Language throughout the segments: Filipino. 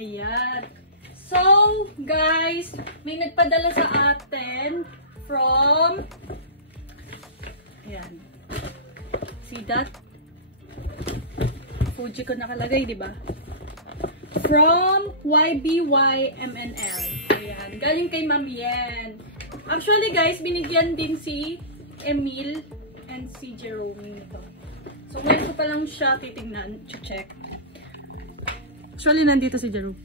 Ayan. So, guys, may nagpadala sa atin from... Ayan. See that? Fuji ko nakalagay, di ba? From YBYMNL. Ayan. Galing kay Ma'am Yen. Actually, guys, binigyan din si Emil and si Jerome nito. So, ngayon ko pa lang siya titignan. Check. Actually, nandito si Jerome.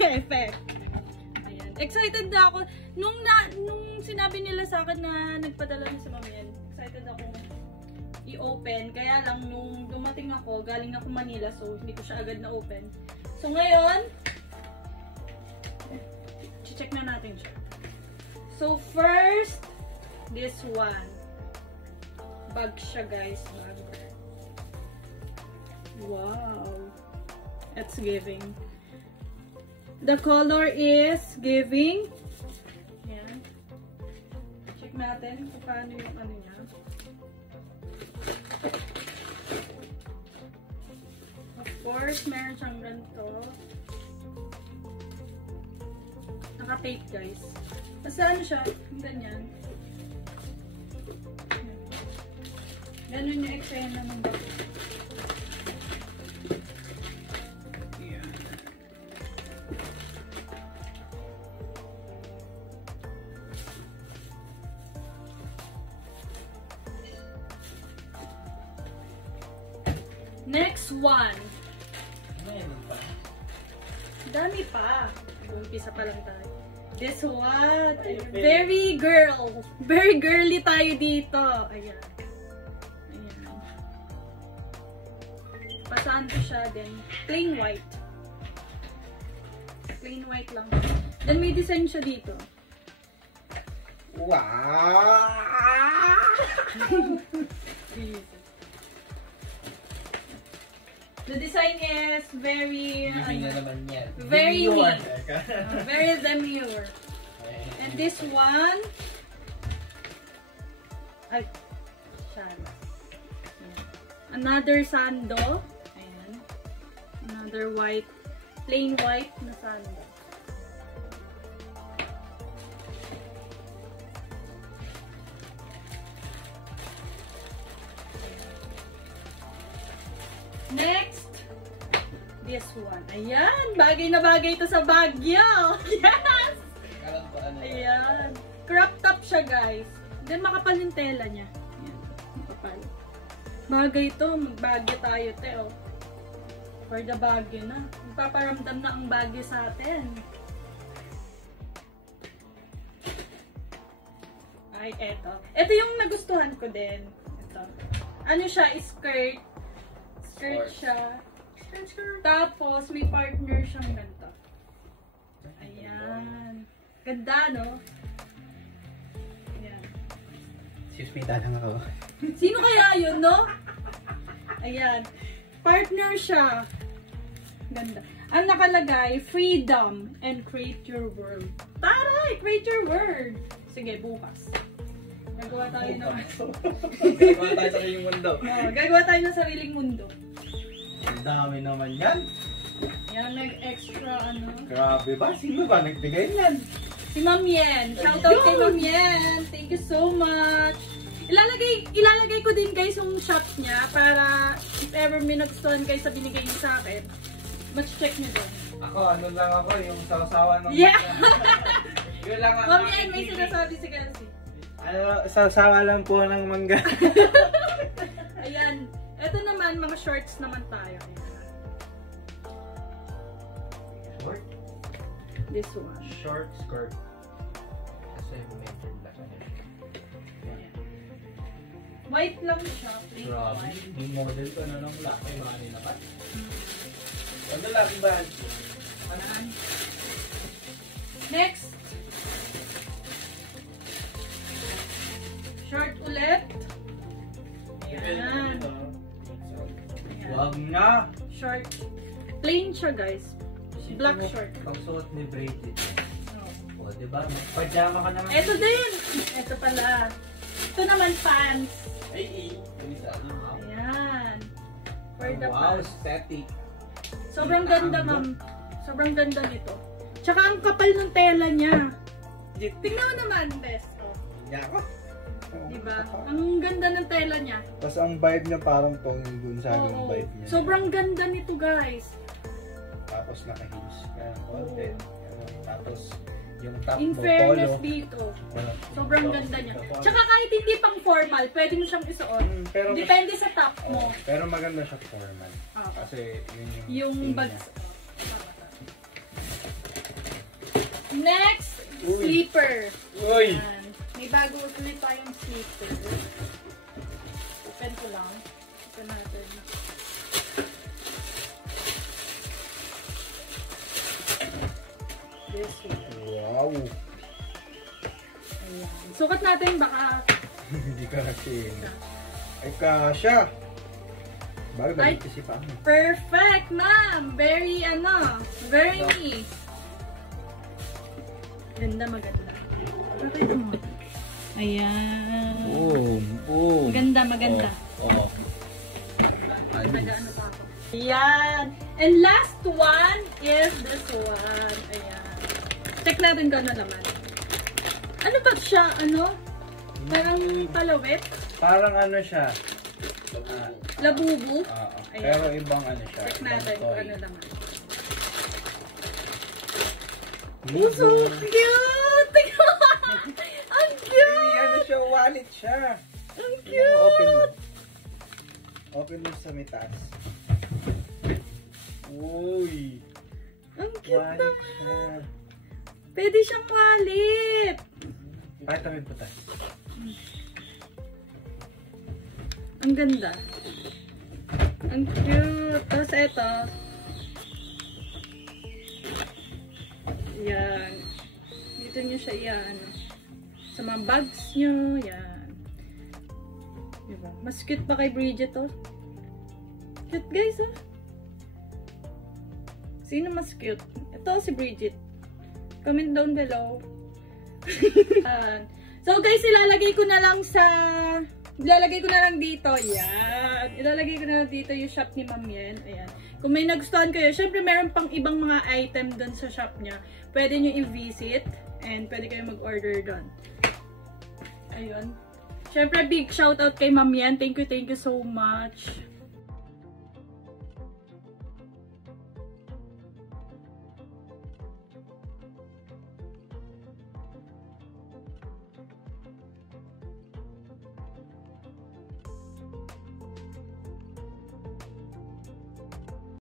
Effect. Ayan. Excited na ako. Nung sinabi nila sa akin na nagpadala na si Ma'am Yen, excited ako i-open. Kaya lang, nung dumating ako, galing ako Manila, so hindi ko siya agad na-open. So, ngayon, check na natin siya. So, first, this one. Bag siya, guys. Bag. Wow. It's giving. The color is giving. Ayan. Check natin kung paano yung ano niya. Of course, meron siyang ganito. Naka-tape, guys. Basta ano siya, ganyan. Ganun yung eksena ng bag. Next one. Dami pa. Umpisa pa lang tayo. This one. Very girl. Very girly tayo dito. Ayan. Ayan. Pasaan ko siya din. Plain white. Plain white lang. Then may design siya dito. Wow! The design is very Very neat. Very demure. And this one, ay, Shana. Another sando. Ayan. Another white, plain white na sando. Next, this one. Ayan, bagay na bagay ito sa Baguio. Yes! Ayan. Crop top siya, guys. Then, makapal yung tela niya. Ayan, makapal. Bagay ito. Mag-Baguio tayo, te, oh. For the Baguio na. Magpaparamdam na ang Baguio sa atin. Ay, eto. Ito yung nagustuhan ko din. Ito. Ano siya? Skirt. Skirt siya. Tapos, may partner siyang ganito. Ayan. Ganda, no? Ayan. Excuse me, dadang ako. Sino kaya yun, no? Ayan. Partner siya. Ganda. Ang nakalagay, freedom and create your world. Taray! Create your world! Sige, bukas. Gagawa tayo ng... Gagawa tayo sa kanyang mundo. Gagawa tayo ng sariling mundo. Ang dami naman yan. Yan, nag-extra ano. Grabe ba? Sino ba nagbigay yan? Si Ma'am Yen. Shoutout kay Ma'am Yen. Thank you so much. Ilalagay ko din guys yung shop niya para if ever may nagustuhan kayo sa binigay niyo sa akin, match-check niyo doon. Ako, ano lang ako, yung sasawa ng yeah! Yun lang ang Ma'am Yen, may sinasabi si Kelsey. Ano, sasawa lang po ng mangga. Ayan. Ito naman, mga shorts naman tayo. Short? This one. Short skirt. Kasi medyo black na yun. White lang siya. Grabe, yung model ko na ng black. Ay, mga nilapat. Ano lang ba? Next. Short ulit. Ayan. Wag na! Short. Plain siya, guys. Black short. Pagsuot ni braided. Oh. O, diba? Pajama ka naman. Ito din. Ito pala. Ito naman pants. Ay, Ayan. For the wow, pants. static. Sobrang ganda, ma'am. Sobrang ganda nito. Tsaka ang kapal ng tela niya. Tingnan mo naman, Bes. Hindi ako. Diba? Ang ganda ng tela niya. Tapos ang vibe niya parang Tony Gonzaga yung vibe niya. Sobrang ganda nito, guys. Tapos naka-heels. Kaya konti. Tapos yung top In mo, fairness polo. dito, sobrang ganda niya. Tsaka kahit hindi pang formal, pwede mo siyang isuot. Pero Depende sa top mo. pero maganda siya formal. Kasi yun yung thing bags. niya. Next, sleeper. Uy! Yan. May bago ulit tayong sleeper. Open ko lang. Open natin. This one. Wow! Ayan. Sukat natin baka... Hindi ka kasi. Ay kasha! Bagay balik kasi pa. Perfect, ma'am! Very, very me. Ganda, maganda. Pakita mo. Ayan. Boom! Maganda. Oo. Nag-ano pa ako. Ayan. And last one is this one. Ayan. Check natin kung ano naman. Ano ba siya? Parang palawit? Parang ano siya. Labubu? Pero ibang ano siya. Check natin kung ano naman. Ligo. So cute! Tingnan mo! Ang cute! Ano siya? Wallet siya. Ang Open mo. cute! Open mo sa may taas. Uy! Ang cute Wallet naman! siya. Pwede siyang wallet! Pakita mo yung butas. Ang ganda. Ang cute. Tapos ito. Yan. Dito nyo siya yan. Sa mga bags nyo. Yan. Diba? Mas cute pa kay Bridget to. Cute guys oh. Sino mas cute? Ito si Bridget. Comment down below. So guys, ilalagay ko na lang dito. Yan. Ilalagay ko na lang dito yung shop ni Ma'am Yen. Ayan. Kung may nagustuhan kayo, syempre meron pang ibang mga item doon sa shop niya. Pwede nyo i-visit and pwede kayo mag-order doon. Ayun. Syempre big shoutout kay Ma'am Yen. Thank you so much.